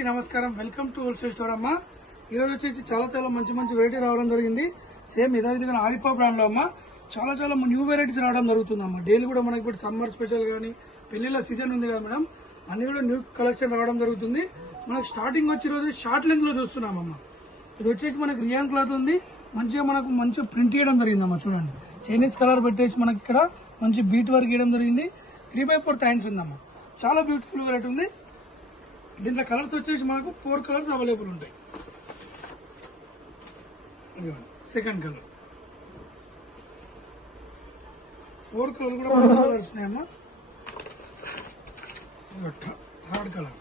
అందరికీ నమస్కారం. Welcome to wholesale store అమ్మా. ఈ రోజు వచ్చేసి చాలా మంచి వెరైటీ రావడం జరిగింది. సేమ్ ఇదే విధంగా ఆరిఫా బ్రాండ్ లో అమ్మా చాలా న్యూ వెరైటీస్ రావడం జరుగుతుంది అమ్మా. డైలీ కూడా మనకి ఇప్పుడు సమ్మర్ స్పెషల్ గానీ పెళ్లిళ్ళ సీజన్ ఉంది కదా మేడం, అన్ని కూడా న్యూ కలెక్షన్ రావడం జరుగుతుంది. మనకు స్టార్టింగ్ వచ్చే రోజు షార్ట్ లెంత్ లో చూస్తున్నాం అమ్మా. ఇది వచ్చేసి మనకి రియాన్ క్లాత్ ఉంది. మంచిగా ప్రింట్ చేయడం జరిగిందమ్మా. చూడండి, చైనీస్ కలర్ పెట్టేసి మనకి ఇక్కడ మంచి బీట్ వర్క్ చేయడం జరిగింది. 3x4 హ్యాండ్స్ ఉందమ్మా. చాలా బ్యూటిఫుల్ వెరైటీ ఉంది. దీంట్లో కలర్స్ వచ్చేసి మనకు 4 కలర్స్ అవైలబుల్ ఉంటాయి. సెకండ్ కలర్, 4 కలర్ కూడా మంచి కలర్స్ ఉన్నాయమ్మా. థర్డ్ కలర్,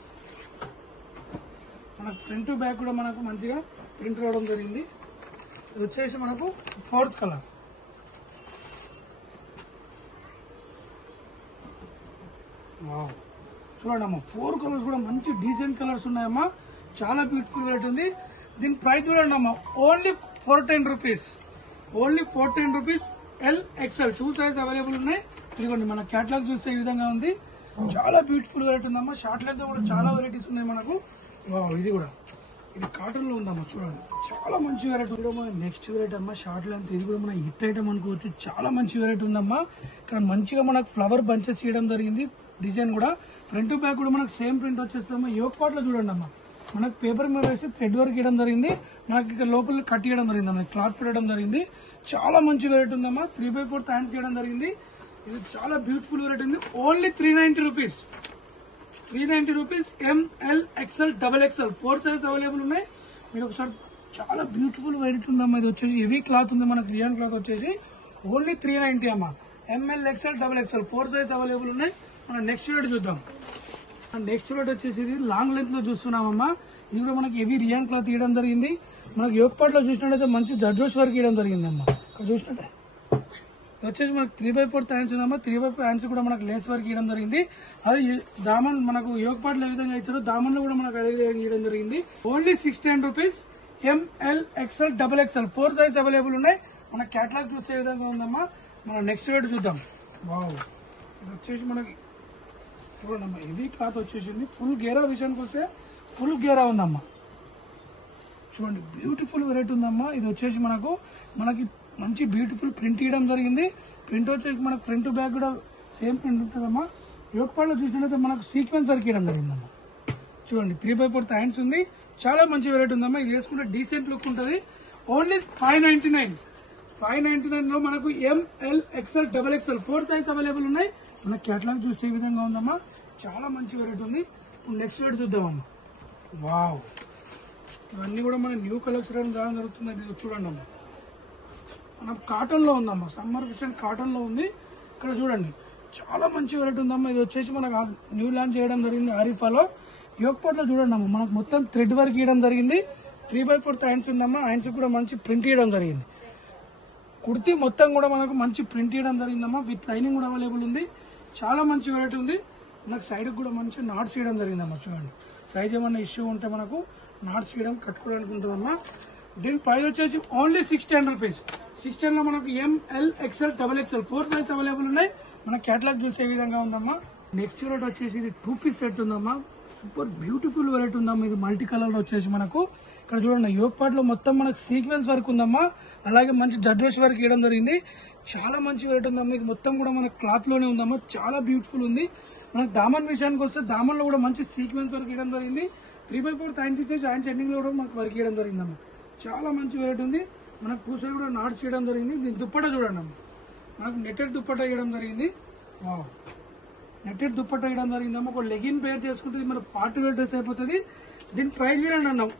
మనకు ఫ్రంట్ బ్యాక్ కూడా మనకు మంచిగా ప్రింట్ రావడం జరిగింది. ఇది వచ్చేసి మనకు 4th కలర్. వావ్, చూడండి అమ్మా, 4 కలర్స్ కూడా మంచి డీసెంట్ కలర్స్ ఉన్నాయమ్మా. చాలా బ్యూటిఫుల్ రేట్ ఉంది. దీని ప్రైస్ చూడండి అమ్మా, only 410 rupees. Only 410 rupees. LXL 2 size available ఉన్నాయి. ఇదిగోండి, మన క్యాటలాగ్ చూస్తే ఈ విధంగా ఉంది. చాలా బ్యూటిఫుల్ వెరైటీ ఉందమ్మా. షార్ట్ లెంత్ కూడా చాలా వెరైటీస్ ఉన్నాయి మనకు. ఇది కాటన్ లో ఉందమ్మా. చూడండి, చాలా మంచి వెరైటీ కూడా. మన నెక్స్ట్ వెరైటీ అమ్మా, షార్ట్ లెంత్. ఇది కూడా మన హిట్ ఐటమ్ అనుకోవచ్చు. చాలా మంచి వెరైటీ ఉందమ్మా. ఇక్కడ మంచిగా మనకు ఫ్లవర్ బంచెస్ చేయడం జరిగింది. డిజైన్ కూడా ఫ్రంట్ బ్యాక్ కూడా మనకు సేమ్ ప్రింట్ వచ్చేస్తామా. యోక్ పార్ట్ లో చూడండి అమ్మా, మనకు పేపర్ మీద వేసి థ్రెడ్ వర్క్ చేయడం జరిగింది. మనకి ఇక్కడ లోపల కట్ చేయడం జరిగింది అమ్మా. క్లాత్ పెట్టడం జరిగింది. చాలా మంచి వెరైటీ ఉందమ్మా. 3x4 హ్యాండ్స్ చేయడం జరిగింది. ఇది చాలా బ్యూటిఫుల్ వెరైటీ ఉంది. Only 390 rupees. 390 rupees. ML XL XXL 4 size available ఉన్నాయి. మీరు ఒకసారి, చాలా బ్యూటిఫుల్ వెరైటీ ఉందమ్మా. ఇది వచ్చేసి హెవీ క్లాత్ ఉంది మనకు. రియాన్ క్లాత్ వచ్చేసి ఓన్లీ 390 అమ్మా. ML XL XXL 4 size available ఉన్నాయి. మనం నెక్స్ట్ వెరైటీ చూద్దాం. నెక్స్ట్ వెరైటీ వచ్చేసి ఇది లాంగ్ లెంత్ లో చూస్తున్నామమ్మా. ఇది కూడా మనకి హెవీ రియాన్ క్లాత్ ఇవ్వడం జరిగింది. మనకి యోక్ పార్ట్ లో చూసినట్టయితే మంచి జడ్రోస్ వర్క్ ఇవ్వడం జరిగింది అమ్మా. ఇక్కడ చూసినట్టే వచ్చేసి మనకి 3x4 హ్యాండ్స్ ఉందమ్మా. 3x4 హ్యాండ్స్ కూడా మనకు లేస్ వర్క్ ఇవ్వడం జరిగింది. అది దామన్ మనకు యోక్ పార్ట్ లో ఏ విధంగా ఇచ్చారో దామన్ లో కూడా మనకు అదే విధంగా ఇవ్వడం జరిగింది. Only 610 rupees. ML XL XXL 4 size available ఉన్నాయి. మన క్యాటలాగ్ చూసే విధంగా ఉందమ్మా. మనం నెక్స్ట్ వెరైటీ చూద్దాం. వావ్, ఇది వచ్చేసి మనకి చూడండి అమ్మా, హెవీ క్లాత్ వచ్చేసింది. ఫుల్ గేరా విషయానికి వస్తే ఫుల్ గేరా ఉందమ్మా. చూడండి, బ్యూటిఫుల్ వెరైటీ ఉందమ్మా. ఇది వచ్చేసి మనకి మంచి బ్యూటిఫుల్ ప్రింట్ ఇవ్వడం జరిగింది. ప్రింట్ వచ్చేసి మనకు ఫ్రంట్ బ్యాక్ కూడా సేమ్ ప్రింట్ ఉంటుందమ్మా. యోక్ పార్ట్ లో చూసినట్లయితే మనకు సీక్వెన్స్ వర్క్ ఇవ్వడం జరిగిందమ్మా. చూడండి, 3x4 హ్యాండ్స్ ఉంది. చాలా మంచి వెరైటీ ఉందమ్మా. ఇది వేసుకుంటే డీసెంట్ లుక్ ఉంటుంది. ఓన్లీ 599 లో మనకు ML XL XXL 4 size available ఉన్నాయి. మన క్యాటలాగ్ చూసే విధంగా ఉందమ్మా. చాలా మంచి వెరైటీ ఉంది. ఇప్పుడు నెక్స్ట్ వెరైటీ చూద్దామమ్మా. వావ్, ఇవన్నీ కూడా మన న్యూ కలెక్షన్ రావడం జరుగుతుంది. ఇది చూడండి అమ్మా, మన కాటన్ లో ఉందమ్మా. సమ్మర్ విషన్ కాటన్ లో ఉంది. ఇక్కడ చూడండి, చాలా మంచి వెరైటీ ఉందమ్మా. ఇది వచ్చేసి మనకు న్యూ లాంచ్ చేయడం జరిగింది ఆరిఫాలో. యోక్ పార్ట్ లో చూడండి అమ్మా, మనకు మొత్తం థ్రెడ్ వర్క్ ఇవ్వడం జరిగింది. 3x4 హ్యాండ్స్ ఉందమ్మా. హ్యాండ్స్ కూడా మంచి ప్రింట్ ఇవ్వడం జరిగింది. కుర్తీ మొత్తం కూడా మనకు మంచి ప్రింట్ ఇవ్వడం జరిగిందమ్మా. విత్ లైనింగ్ కూడా అవైలబుల్ ఉంది. చాలా మంచి వెరైటీ ఉంది. మనకు సైడ్ కూడా మంచి నాట్స్ చేయడం జరిగిందమ్మా. చూడండి, సైజ్ ఏమన్నా ఇష్యూ ఉంటే మనకు నాట్స్ చేయడం కట్టుకోవడానికి ఉంటుందమ్మా. దీని ప్రైస్ వచ్చేసి ఓన్లీ 610 రూపీస్. 610 లో మనకు ML XL XXL 4 size available ఉన్నాయి. మన క్యాటలాగ్ చూసే విధంగా ఉందమ్మా. నెక్స్ట్ వెరైటీ వచ్చేసి ఇది 2 పీస్ సెట్ ఉందమ్మా. సూపర్ బ్యూటిఫుల్ వెరైటీ ఉందమ్మా. ఇది మల్టీ కలర్ లో వచ్చేసి మనకు ఇక్కడ చూడండి, యోక్ పార్ట్ లో మొత్తం మనకు సీక్వెన్స్ వర్క్ ఉందమ్మా. అలాగే మంచి జడ్రోస్ వర్క్ ఇవ్వడం జరిగింది. చాలా మంచి వెరైటీ ఉందమ్మా. ఇది మొత్తం కూడా మన క్లాత్ లోనే ఉందమ్మా. చాలా బ్యూటిఫుల్ ఉంది. మనకు దామన్ విషయానికి వస్తే దామన్ లో కూడా మంచి సీక్వెన్స్ వర్క్ ఇవ్వడం జరిగింది. 3x4 హ్యాండ్స్ ఇచ్చేసి హ్యాండ్స్ ఎండింగ్ లో కూడా మనకు వర్క్ ఇవ్వడం జరిగిందమ్మా. చాలా మంచి వెరైటీ ఉంది. మనకు 2 సైడ్ కూడా నాట్స్ చేయడం జరిగింది. దీని దుప్పట్టా చూడండి అమ్మా, మనకు నెట్టెడ్ దుప్పట్టా ఇవ్వడం జరిగింది. నెట్టెడ్ దుప్పట్టా ఇవ్వడం జరిగిందమ్మా. ఒక లెగిన్ పేర్ చేసుకుంటుంది, మన పార్టీ వేర్ డ్రెస్ అయిపోతుంది. దీని ప్రైస్ వినండి అన్నాం.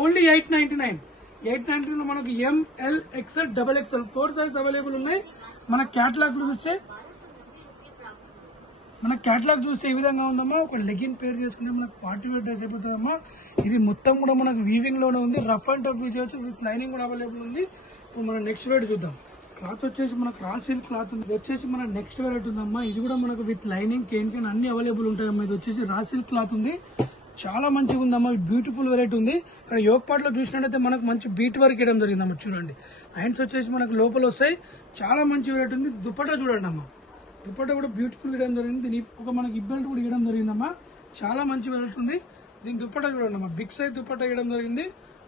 ఓన్లీ 899 లో మనకు ML XL XXL 4 size available ఉన్నాయి. మన క్యాటలాగ్ చూస్తే ఈ విధంగా ఉందమ్మా. ఒక లెగిన్ పేర్ చేసుకుంటే మనకు పార్టీ వేర్ డ్రెస్ అయిపోతుందమ్మా. ఇది మొత్తం కూడా మనకు వీవింగ్ లోనే ఉంది. రఫ్ అండ్ టఫ్ చేయొచ్చు. విత్ లైనింగ్ కూడా అవైలబుల్ ఉంది. మనం నెక్స్ట్ వెరైటీ చూద్దాం. క్లాత్ వచ్చేసి మనకు రా సిల్క్ క్లాత్ ఉంది. ఇది వచ్చేసి మన నెక్స్ట్ వెరైటీ ఉందమ్మా. ఇది కూడా మనకు విత్ లైనింగ్ కేన్ అన్ని అవైలబుల్ ఉంటాయమ్మా. ఇది వచ్చేసి రా సిల్క్ క్లాత్ ఉంది. చాలా మంచిగా ఉందమ్మా. బ్యూటిఫుల్ వెరైటీ ఉంది. ఇక్కడ యోక్ పార్ట్ లో చూసినట్టయితే మనకు మంచి బీట్ వర్క్ ఇవ్వడం జరిగిందమ్మా. చూడండి, హ్యాండ్స్ వచ్చేసి మనకు లోపల వస్తాయి. చాలా మంచి వెరైటీ ఉంది. దుప్పట్టా చూడండి అమ్మా. దుపట్టా కూడా బ్యూటిఫుల్ ఇవ్వడం జరిగింది. దీని ఒక మనకి ఇబ్బంది కూడా ఇవ్వడం జరిగిందమ్మా. చాలా మంచి వెరైటీ ఉంది. దీని దుప్పట్టా చూడండి అమ్మా, బిగ్ సైజ్ దుప్పట్టా వేయడం జరిగింది.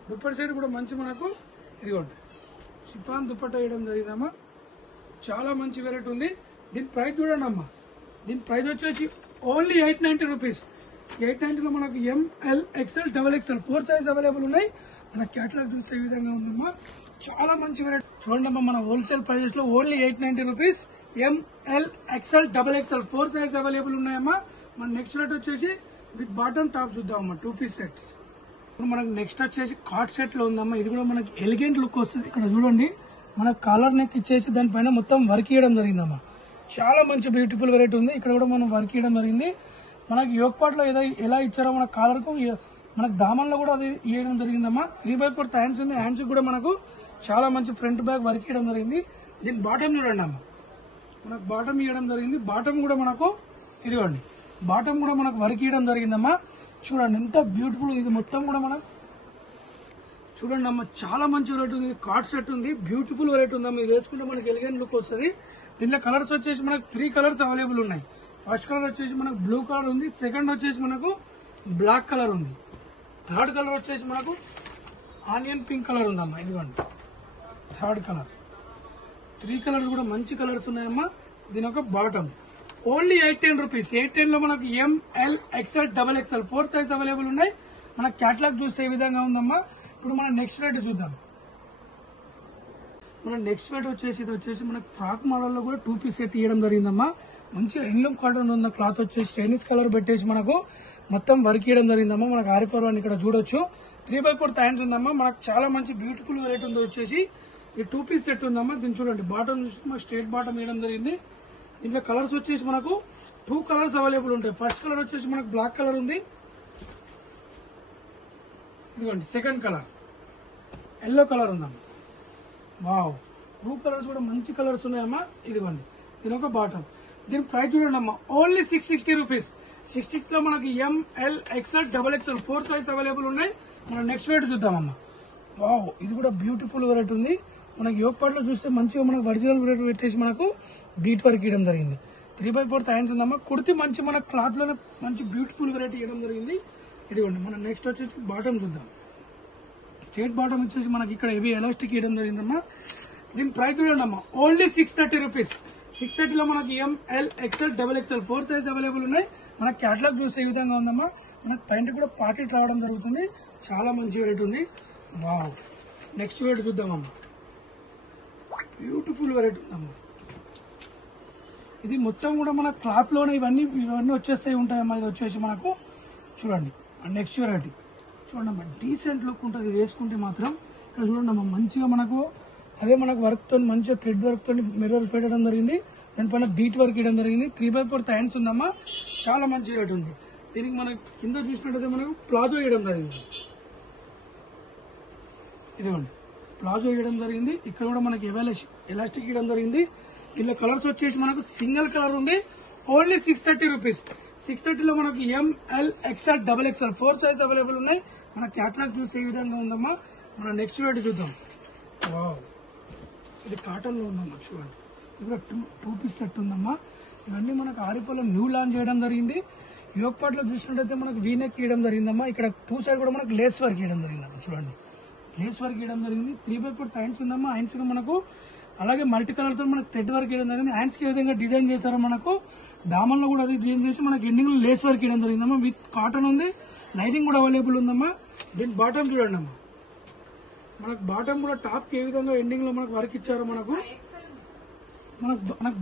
దుప్పటి సైడ్ కూడా మంచి మనకు ఇదిగోండి షిఫాన్ దుప్పట్టా వేయడం జరిగిందమ్మా. చాలా మంచి వెరైటీ ఉంది. దీని ప్రైస్ చూడండి అమ్మా, దీని ప్రైస్ వచ్చేసి ఓన్లీ 890 రూపీస్. 890లో మనకు ML XL XXL 4 size available ఉన్నాయి. మన క్యాటలాగ్ చూస్తే ఈ విధంగా ఉందమ్మా. చాలా మంచి వెరైటీ చూడండి అమ్మా. మన హోల్సేల్ ప్రైజెస్ లో only 890 rupees. ML XL XXL 4 size available ఉన్నాయమ్మా. మన నెక్స్ట్ రేట్ వచ్చేసి విత్ బాటమ్ టాప్ చూద్దామమ్మా, 2 పీస్ సెట్స్. ఇప్పుడు మనకు నెక్స్ట్ వచ్చేసి కార్డ్ సెట్ లో ఉందమ్మా. ఇది కూడా మనకి ఎలిగెంట్ లుక్ వస్తుంది. ఇక్కడ చూడండి మనకు కాలర్ నెక్ ఇచ్చేసి దానిపైన మొత్తం వర్క్ ఇవ్వడం జరిగిందమ్మా. చాలా మంచి బ్యూటిఫుల్ వెరైటీ ఉంది. ఇక్కడ కూడా మనం వర్క్ ఇవ్వడం జరిగింది. మనకి యోగ్ పార్ట్ లో ఎలా ఇచ్చారో మన కాలర్ కు మనకు దామన్లో కూడా అది ఇవ్వడం జరిగిందమ్మా. 3/4 హ్యాండ్స్ ఉంది. హ్యాండ్స్ కూడా మనకు చాలా మంచి ఫ్రంట్ బ్యాక్ వర్క్ ఇవ్వడం జరిగింది. దీని బాటమ్ చూడండి అమ్మా, మనకు బాటమ్ ఇవ్వడం జరిగింది. బాటమ్ కూడా మనకు ఇదిగోండి, బాటమ్ కూడా మనకు వర్క్ ఇవ్వడం జరిగిందమ్మా. చూడండి ఎంత బ్యూటిఫుల్. ఇది మొత్తం కూడా మనం చూడండి అమ్మా, చాలా మంచి వెరైటీ ఉంది. కార్డ్ సెట్ ఉంది, బ్యూటిఫుల్ వెరైటీ ఉందమ్మా. ఇది వేసుకుంటే మనకి ఎలిగెంట్ లుక్ వస్తుంది. దీంట్లో కలర్స్ వచ్చేసి మనకు 3 కలర్స్ అవైలబుల్ ఉన్నాయి. ఫస్ట్ కలర్ వచ్చేసి మనకు బ్లూ కలర్ ఉంది. సెకండ్ వచ్చేసి మనకు బ్లాక్ కలర్ ఉంది. థర్డ్ కలర్ వచ్చేసి మనకు ఆనియన్ పింక్ కలర్ ఉందమ్మా. ఇదిగోండి థర్డ్ కలర్. 3 కలర్స్ కూడా మంచి కలర్స్ ఉన్నాయమ్మా. దీని ఒక బాటమ్ ఓన్లీ 810 రూపీస్. 810 లో మనకు ML XL XXL 4 size available ఉన్నాయి. మన క్యాటలాగ్ చూస్తే ఈ విధంగా ఉందమ్మా. ఇప్పుడు మన నెక్స్ట్ రేట్ చూద్దాం. మన నెక్స్ట్ రేట్ వచ్చేసి ఇది వచ్చేసి మనకు ఫ్రాక్ మోడల్ లో కూడా 2 పీస్ సెట్ ఇవ్వడం జరిగిందమ్మా. మంచి హ్యాండ్లూమ్ కాటన్ ఉన్న క్లాత్ వచ్చేసి చైనీస్ కలర్ పెట్టేసి మనకు మొత్తం వర్క్ ఇవ్వడం జరిగిందమ్మా. మనకు ఆరిఫర్ ఇక్కడ చూడొచ్చు. 3/4 హ్యాండ్స్ ఉందమ్మా. మనకు చాలా మంచి బ్యూటిఫుల్ వెరైటీ ఉంది. వచ్చేసి ఈ 2 పీస్ సెట్ ఉందమ్మా. దీన్ని చూడండి, బాటమ్ చూస్తే మనకు స్ట్రేట్ బాటమ్ వేయడం జరిగింది. దీంట్లో కలర్స్ వచ్చేసి మనకు 2 కలర్స్ అవైలబుల్ ఉంటాయి. ఫస్ట్ కలర్ వచ్చేసి మనకు బ్లాక్ కలర్ ఉంది. ఇదిగోండి సెకండ్ కలర్ ఎల్లో కలర్ ఉందమ్మా. వావ్, 2 కలర్స్ కూడా మంచి కలర్స్ ఉన్నాయమ్మా. ఇదిగోండి దీని ఒక బాటమ్. దీని ప్రైస్ చూడండి అమ్మా, ఓన్లీ 660 రూపీస్. 660 లో మనకి ML XL XXL 4 size available ఉన్నాయి. మనం నెక్స్ట్ వెరైటీ చూద్దామమ్మా. వావ్, ఇది కూడా బ్యూటిఫుల్ వెరైటీ ఉంది. మనకి యోగ్ పార్ట్ లో చూస్తే మంచిగా మనకు ఒరిజినల్ వెరైటీ పెట్టేసి మనకు బీట్ వర్క్ ఇవ్వడం జరిగింది. 3/4 హ్యాండ్స్ ఉందమ్మా. కుర్తి మంచి మన క్లాత్ లోనే మంచి బ్యూటిఫుల్ వెరైటీ ఇవ్వడం జరిగింది. ఇదిగోండి మనం నెక్స్ట్ వచ్చేసి బాటమ్ చూద్దాం. స్ట్రేట్ బాటమ్ వచ్చేసి మనకి ఇక్కడ హెవీ ఎలాస్టిక్ ఇవ్వడం జరిగిందమ్మా. దీని ప్రైస్ చూడండి అమ్మా, ఓన్లీ 630 రూపీస్. 630 లో మనకి ML XL XXL 4 size available ఉన్నాయి. మన క్యాటలాగ్ చూస్తే ఈ విధంగా ఉందమ్మా. మనకి ప్యాంట్ కూడా పాకెట్ రావడం జరుగుతుంది. చాలా మంచి వెరైటీ ఉంది. వావ్, నెక్స్ట్ వెరైటీ చూద్దామమ్మా. బ్యూటిఫుల్ వెరైటీ ఉందమ్మా. ఇది మొత్తం కూడా మన క్లాత్ లోనే ఇవన్నీ వచ్చేస్తాయి ఉంటాయమ్మా. ఇది వచ్చేసి మనకు చూడండి నెక్స్ట్ వెరైటీ చూడండి అమ్మా, డీసెంట్ లుక్ ఉంటుంది. ఇది వేసుకుంటే మాత్రం ఇక్కడ చూడండి అమ్మా, మంచిగా మనకు అదే మనకు వర్క్ తో మంచిగా థ్రెడ్ వర్క్ తో మిర్రర్ పెట్టడం జరిగింది. దానిపైన బీట్ వర్క్ ఇవ్వడం జరిగింది. 3/4 హ్యాండ్స్ ఉందమ్మా. చాలా మంచి రేట్ ఉంది. దీనికి మనకి కింద చూసినట్టయితే మనకు ప్లాజో ఇవ్వడం జరిగింది. ఇదిగోండి ప్లాజో ఇవ్వడం జరిగింది. ఇక్కడ కూడా మనకి ఎలాస్టిక్ ఇవ్వడం జరిగింది. ఇలా కలర్స్ వచ్చేసి మనకు సింగిల్ కలర్ ఉంది. Only 630 rupees. 630 లో మనకి ML XL XXL 4 size available ఉన్నాయి. మన క్యాటలాగ్ చూస్తే ఈ విధంగా ఉందమ్మా. మన నెక్స్ట్ వెరైటీ చూద్దాం. వావ్, ఇది కాటన్ లో ఉందమ్మా. చూడండి ఇక్కడ 2 పీస్ సెట్ ఉందమ్మా. ఇవన్నీ మనకు ఆరిఫోలో న్యూ లాంచ్ చేయడం జరిగింది. యోగ్ పార్ట్ లో చూసినట్టయితే మనకు వీనెక్ ఇవ్వడం జరిగిందమ్మా. ఇక్కడ 2 సైడ్ కూడా మనకు లేస్ వర్క్ ఇవ్వడం జరిగిందమ్మా. చూడండి లేస్ వర్క్ ఇవ్వడం జరిగింది. 3/4 హ్యాండ్స్ ఉందమ్మా. హ్యాండ్స్ మనకు అలాగే మల్టీ కలర్ తో మనకు థ్రెడ్ వర్క్ ఇవ్వడం జరిగింది. హ్యాండ్స్ కి ఏ విధంగా డిజైన్ చేశారో మనకు దామన్ లో కూడా అది డిజైన్ చేసి మనకి ఎండింగ్ లో లేస్ వర్క్ ఇవ్వడం జరిగిందమ్మా. విత్ కాటన్ ఉంది. లైనింగ్ కూడా అవైలబుల్ ఉందమ్మా. దీని బాటమ్ చూడండి అమ్మా. మనకు బాటమ్ కూడా టాప్ కి ఏ విధంగా ఎండింగ్ లో మనకు వర్క్ ఇచ్చారో మనకు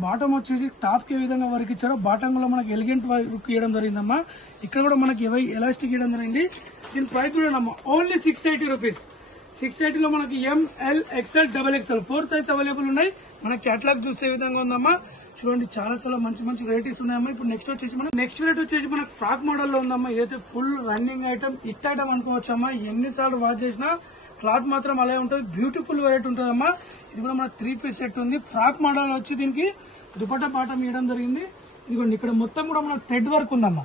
బాటమ్ వచ్చేసి టాప్ కి ఏ విధంగా వర్క్ ఇచ్చారో బాటమ్ లో మనకి ఎలిగెంట్ వర్క్ ఇవ్వడం జరిగిందమ్మా. ఇక్కడ కూడా మనకి ఎలాస్టిక్ ఇవ్వడం జరిగింది. దీని ప్రైస్ చూడండి అమ్మా, ఓన్లీ 680 రూపీస్. 680 లో మనకి ML XL XXL 4 size available ఉన్నాయి. మన క్యాటలాగ్ చూస్తే ఈ విధంగా ఉందమ్మా. చూడండి చాలా చాలా మంచి మంచి వెరైటీస్ ఉన్నాయమ్మా. ఇప్పుడు నెక్స్ట్ వచ్చేసి మన నెక్స్ట్ వెరైటీ వచ్చేసి మనకు ఫ్రాక్ మోడల్ లో ఉందమ్మా. ఇదైతే full running item, hit item అనుకోవచ్చమ్మా. ఎన్నిసార్లు వాచ్ చేసినా క్లాత్ మాత్రం అలాగే ఉంటుంది. బ్యూటిఫుల్ వెరైటీ ఉంటుందమ్మా. ఇది కూడా మన 3 పీస్ సెట్ ఉంది. ఫ్రాక్ మోడల్ వచ్చి దీనికి దుపట్టా బాటమ్ ఇవ్వడం జరిగింది. ఇదిగోండి ఇక్కడ మొత్తం కూడా మన థ్రెడ్ వర్క్ ఉందమ్మా.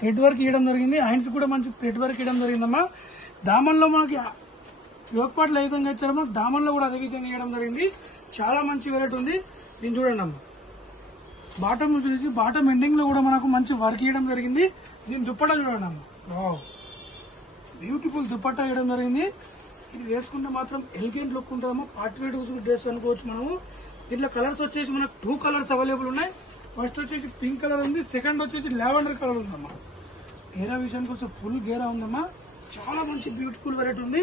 థ్రెడ్ వర్క్ ఇవ్వడం జరిగింది. హ్యాండ్స్ కూడా మంచి థ్రెడ్ వర్క్ ఇవ్వడం జరిగిందమ్మా. దామన్ లో మనకి యోగ్ పార్ట్ లో ఏ విధంగా ఇచ్చారమ్మా, దామన్ లో కూడా అదే విధంగా ఇవ్వడం జరిగింది. చాలా మంచి వెరైటీ ఉంది. దీన్ని చూడండి అమ్మా. బాటమ్ చూసి బాటమ్ ఎండింగ్ లో కూడా మనకు మంచి వర్క్ ఇవ్వడం జరిగింది. దీని దుప్పట్టా చూడండి అమ్మ, వావ్ బ్యూటిఫుల్ దుప్పట్టా ఇవ్వడం జరిగింది. ఇది వేసుకుంటే మాత్రం ఎలిగెంట్ లుక్ ఉంటుందమ్మా. పార్టీ వేర్ డ్రెస్ అనుకోవచ్చు మనము. దీంట్లో కలర్స్ వచ్చేసి మనకు 2 కలర్స్ అవైలబుల్ ఉన్నాయి. ఫస్ట్ వచ్చేసి పింక్ కలర్ ఉంది, సెకండ్ వచ్చేసి లావెండర్ కలర్ ఉందమ్మా. గేరా విషయానికి వస్తే ఫుల్ గేరా ఉందమ్మా. చాలా మంచి బ్యూటిఫుల్ వెరైటీ ఉంది.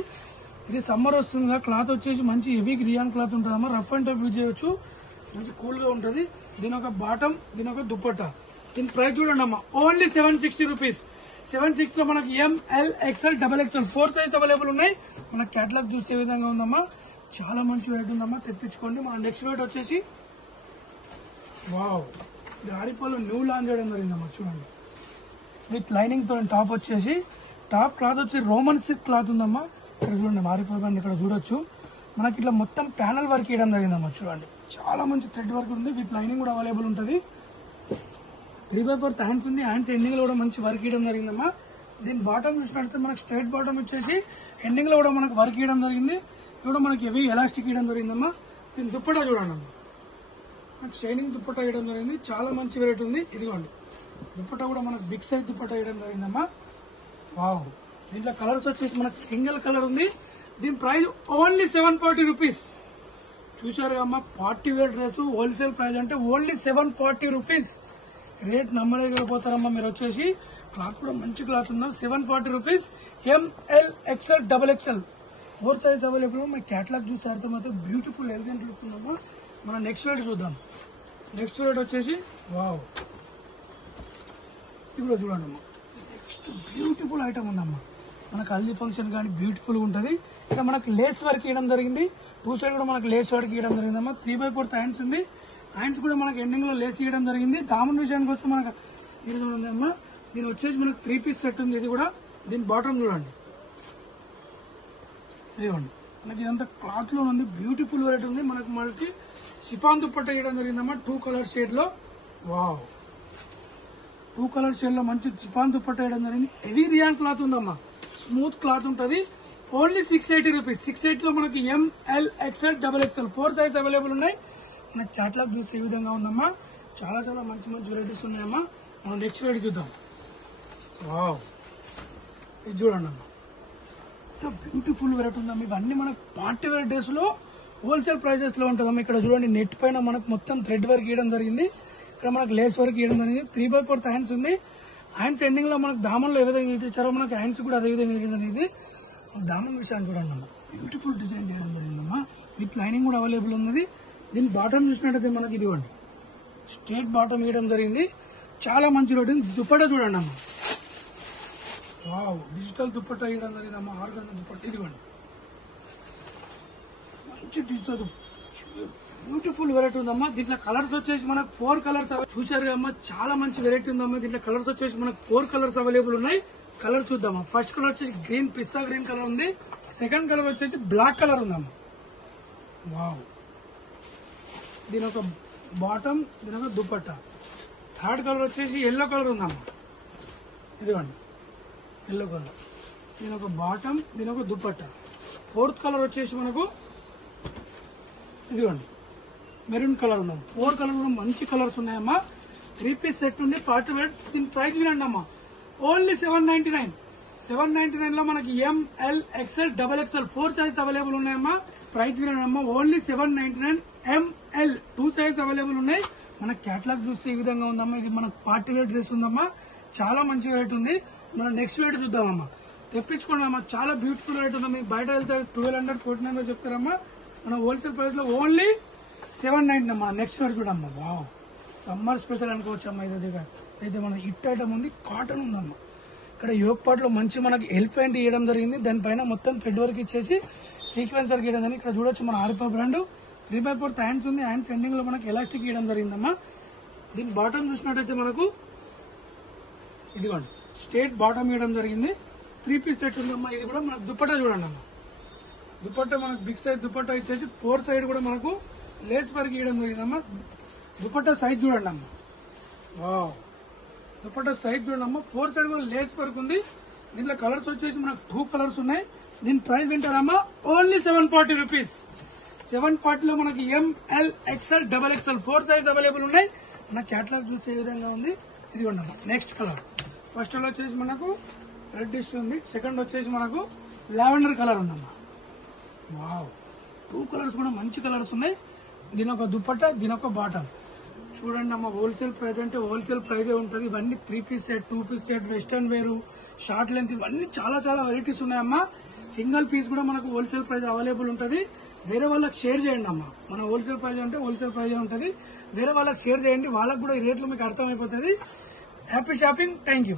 ఇది సమ్మర్ వస్తుంది, క్లాత్ వచ్చేసి మంచి హెవీ రియాన్ క్లాత్ ఉంటుందమ్మా. రఫ్ అండ్ టఫ్ యూజ్ చేయొచ్చు, మంచి కూల్ గా ఉంటుంది. దీని ఒక బాటమ్, దీని ఒక దుప్పట్టా. దీని ప్రైస్ చూడండి అమ్మా, ఓన్లీ 760 రూపీస్. 760 లో మనకి ML XL XXL 4 size available ఉన్నాయి. మన క్యాటలాగ్ చూసే విధంగా ఉందమ్మా. చాలా మంచి వెరైటీ ఉందమ్మా, తెప్పించుకోండి. మన నెక్స్ట్ వెరైటీ వచ్చేసి వావ్, ఇది ఆరిపోలో న్యూ లాంచ్ చేయడం జరిగిందమ్మా. చూడండి విత్ లైనింగ్ తో టాప్ వచ్చేసి, టాప్ క్లాత్ వచ్చి రోమన్ సిల్క్ క్లాత్ ఉందమ్మా. ఇక్కడ చూడండి ఆరిపోయి ఇక్కడ చూడొచ్చు. మనకి ఇట్లా మొత్తం ప్యానల్ వర్క్ ఇవ్వడం జరిగిందమ్మా. చూడండి చాలా మంచి థ్రెడ్ వర్క్ ఉంది, విత్ లైనింగ్ కూడా అవైలబుల్ ఉంటుంది. 3/4 హ్యాండ్స్ ఉంది. హ్యాండ్స్ ఎండింగ్ లో కూడా మంచి వర్క్ ఇవ్వడం జరిగిందమ్మా. దీని బాటమ్ చూసినట్లయితే మనకి స్ట్రైట్ బాటమ్ వచ్చేసి ఎండింగ్ లో కూడా మనకు వర్క్ ఇవ్వడం జరిగింది. ఇక్కడ మనకి హెవీ ఎలాస్టిక్ ఇవ్వడం జరిగిందమ్మా. దీని దుప్పట్టా చూడండి అమ్మా, మనకి షైనింగ్ దుప్పట్టా ఇవ్వడం జరిగింది. చాలా మంచి వెరైటీ ఉంది. ఇదిగోండి దుప్పట్టా కూడా మనకు బిగ్ సైజ్ దుప్పట్టా ఇవ్వడం జరిగిందమ్మా. వావ్, దీంట్లో కలర్స్ వచ్చేసి మనకి సింగిల్ కలర్ ఉంది. దీని ప్రైస్ ఓన్లీ 740 రూపీస్. చూసారు అమ్మా, party wear dress wholesale price అంటే ఓన్లీ 740 రూపీస్. రేట్ నమ్మలేకపోతారమ్మా మీరు. వచ్చేసి క్లాత్ కూడా మంచి క్లాత్ ఉందా. 740 rupees. ML XL XXL 4 size available. మీ క్యాటలాగ్ చూసి అర్థమైతే బ్యూటిఫుల్ ఎలిగెంట్ లుక్ ఉందమ్మా. మన నెక్స్ట్ రేట్ చూద్దాం. నెక్స్ట్ రేట్ వచ్చేసి వావ్, ఇప్పుడు చూడండి అమ్మా, నెక్స్ట్ బ్యూటిఫుల్ ఐటమ్ ఉందమ్మా. మనకు హల్దీ ఫంక్షన్ కానీ బ్యూటిఫుల్ గా ఉంటుంది. ఇక్కడ మనకు లేస్ వర్క్ ఇవ్వడం జరిగింది. 2 సైడ్ కూడా మనకు లేస్ వర్క్ ఇవ్వడం జరిగిందమ్మా. 3/4 హ్యాండ్స్ ఉంది. హ్యాండ్స్ కూడా మనకు ఎండింగ్ లో లేస్ ఇవ్వడం జరిగింది. దామన్ విషయానికి వస్తే మనకు ఇది ఉందమ్మా. దీని వచ్చేసి మనకు 3 పీస్ సెట్ ఉంది. ఇది కూడా దీని బాటమ్ చూడండి, ఇదిగోండి మనకి ఇదంతా క్లాత్ లో ఉంది. బ్యూటిఫుల్ వెరైటీ ఉంది. మనకి షిఫాన్ దుప్పట్టా ఇవ్వడం జరిగిందమ్మా. 2 కలర్ షేడ్ లో. వావ్, 2 కలర్ షేడ్ లో మంచి షిఫాన్ దుప్పట్టా ఇవ్వడం జరిగింది. హెవీ రియాన్ క్లాత్ ఉందమ్మా, స్మూత్ క్లాత్ ఉంటుంది. Only 680 rupees. 680 లో మనకి ML XL XXL 4 size available ఉన్నాయి. మన క్యాటలాగ్ చూస్తే ఈ విధంగా ఉందమ్మా. చాలా చాలా మంచి మంచి వెరైటీస్ ఉన్నాయమ్మా. మనం నెక్స్ట్ వెరైటీ చూద్దాం. వావ్, ఇది చూడండి అమ్మా, బ్యూటిఫుల్ వెరైటీ ఉందమ్మా. ఇవన్నీ మనకు పార్టీ వేర్ డ్రెస్ లో హోల్సేల్ ప్రైజెస్ లో ఉంటుందమ్మా. ఇక్కడ చూడండి నెట్ పైన మనకు మొత్తం థ్రెడ్ వర్క్ ఇవ్వడం జరిగింది. ఇక్కడ మనకు లేస్ వర్క్ ఇవ్వడం జరిగింది. 3/4 హ్యాండ్స్ ఉంది. హ్యాండ్స్ ఎండింగ్ లో మనకు దామన్ లో ఏ విధంగా ఇచ్చారో మనకి హ్యాండ్స్ కూడా అదే విధంగా ఇవ్వడం జరిగింది. దామన్ విషయాన్ని చూడండి అమ్మా, బ్యూటిఫుల్ డిజైన్ చేయడం జరిగిందమ్మా. విత్ లైనింగ్ కూడా అవైలబుల్ ఉన్నది. దీని బాటమ్ చూసినట్టయితే మనకి ఇదిగోండి స్ట్రేట్ బాటమ్ ఇవ్వడం జరిగింది. చాలా మంచి రోడ్డు. దుప్పట్టా చూడండి అమ్మా, వావ్ డిజిటల్ దుప్పట్టా ఇవ్వడం జరిగిందమ్మా. ఆర్గన్ దుప్పట్టా ఇదిగోండి మంచి డిజిటల్ బ్యూటిఫుల్ వెరైటీ ఉందమ్మా. దీంట్లో కలర్స్ వచ్చేసి మనకు 4 కలర్స్ చూసారు అమ్మా. చాలా మంచి వెరైటీ ఉందమ్మా. దీంట్లో కలర్స్ వచ్చేసి మనకు 4 కలర్స్ అవైలబుల్ ఉన్నాయి. కలర్ చూద్దామా. ఫస్ట్ కలర్ వచ్చేసి గ్రీన్, పిస్తా గ్రీన్ కలర్ ఉంది. సెకండ్ కలర్ వచ్చేసి బ్లాక్ కలర్ ఉందమ్మా. వావ్, దీని ఒక బాటమ్, దీని ఒక దుప్పట్టా. థర్డ్ కలర్ వచ్చేసి ఎల్లో కలర్ ఉందమ్మా. ఇదిగోండి ఎల్లో కలర్. దీని ఒక బాటమ్, దీని ఒక దుప్పట్టా. ఫోర్త్ కలర్ వచ్చేసి మనకు ఇదిగోండి మెరూన్ కలర్ ఉందమ్మా. 4 కలర్ కూడా మంచి కలర్స్ ఉన్నాయమ్మా. 3 పీస్ సెట్ ఉంది పార్టీ వేర్. దీని ప్రైస్ వినండి అమ్మా, ఓన్లీ 799. 799 లో మనకి ML XL XXL 4 size available ఉన్నాయమ్మా. ప్రైస్ వినండి అమ్మా, ఓన్లీ 799. ML 2 సైజ్ అవైలబుల్ ఉన్నాయి. మన క్యాటలాగ్ చూస్తే ఈ విధంగా ఉందమ్మా. ఇది మన పార్టీ వేర్ డ్రెస్ ఉందమ్మా. చాలా మంచి రేట్ ఉంది. మనం నెక్స్ట్ రేట్ చూద్దామమ్మా. తెప్పించుకోండి అమ్మా, చాలా బ్యూటిఫుల్ రేట్ ఉందమ్మా. బయట వెళ్తే 1200 1400 చెప్తారమ్మా. మన హోల్సేల్ ప్రైస్ లో ఓన్లీ 790 అమ్మా. నెక్స్ట్ రేట్ చూడమ్మా. వావ్, సమ్మర్ స్పెషల్ అనుకోవచ్చు అమ్మా. ఇది అయితే మన హిట్ ఐటమ్ ఉంది, కాటన్ ఉందమ్మా. ఇక్కడ యోగ్ పార్ట్ లో మంచి మనకి ఎలిఫెంట్ ఇవ్వడం జరిగింది. దానిపైన మొత్తం థ్రెడ్ వర్క్ ఇచ్చేసి సీక్వెన్స్ వర్క్ ఇవ్వడం జరిగింది. ఇక్కడ చూడొచ్చు మన ఆరిఫా బ్రాండ్. 3/4 హ్యాండ్స్ ఉంది. హ్యాండ్స్ ఎండింగ్ లో మనకి ఎలాస్టిక్ ఇవ్వడం జరిగిందమ్మా. దీని బాటమ్ చూసినట్టయితే మనకు ఇదిగోండి స్ట్రేట్ బాటమ్ ఇవ్వడం జరిగింది. 3 పీస్ సెట్ ఉందమ్మా. ఇది కూడా మనకు దుప్పట్టా చూడండి అమ్మా. దుప్పట్టా మనకు బిగ్ సైజ్ దుప్పట్టా ఇచ్చేసి 4 సైడ్ కూడా మనకు లేస్ వర్క్ ఇవ్వడం జరిగిందమ్మా. దుప్పట్టా సైజ్ చూడండి అమ్మా. వావ్, దుప్పట్టా సైజ్ చూడండి అమ్మా. 4 సైడ్ కూడా లేస్ వర్క్ ఉంది. దీంట్లో కలర్స్ వచ్చేసి మనకు 2 కలర్స్ ఉన్నాయి. దీని ప్రైస్ వింటారమ్మా, ఓన్లీ 740 రూపీస్. 740 లో మనకి ML XL XXL 4 size available ఉన్నాయి. మన క్యాటలాగ్ చూసే విధంగా ఉంది. ఇది ఉండమ్మా. నెక్స్ట్ కలర్ ఫస్ట్ లో వచ్చేసి మనకు రెడ్డిష్ ఉంది. సెకండ్ వచ్చేసి మనకు లావెండర్ కలర్ ఉందమ్మా. వావ్, 2 కలర్స్ కూడా మంచి కలర్స్ ఉన్నాయి. దీనొక దుపట్టా, దీనొక బాటమ్. చూడండి అమ్మ, హోల్సేల్ ప్రైస్ అంటే హోల్సేల్ ప్రైజే ఉంటుంది. ఇవన్నీ 3 piece set, 2 piece set, western వేరు, షార్ట్ లెంత్, ఇవన్నీ చాలా చాలా వెరైటీస్ ఉన్నాయమ్మా. సింగిల్ పీస్ కూడా మనకు హోల్సేల్ ప్రైస్ అవైలబుల్ ఉంటుంది. వేరే వాళ్ళకి షేర్ చేయండి అమ్మా. మన హోల్సేల్ ప్రైస్ అంటే హోల్సేల్ ప్రైజే ఉంటుంది. వేరే వాళ్ళకి షేర్ చేయండి, వాళ్ళకి కూడా ఈ రేట్లు మీకు అర్థమైపోతుంది. Happy shopping. Thank you.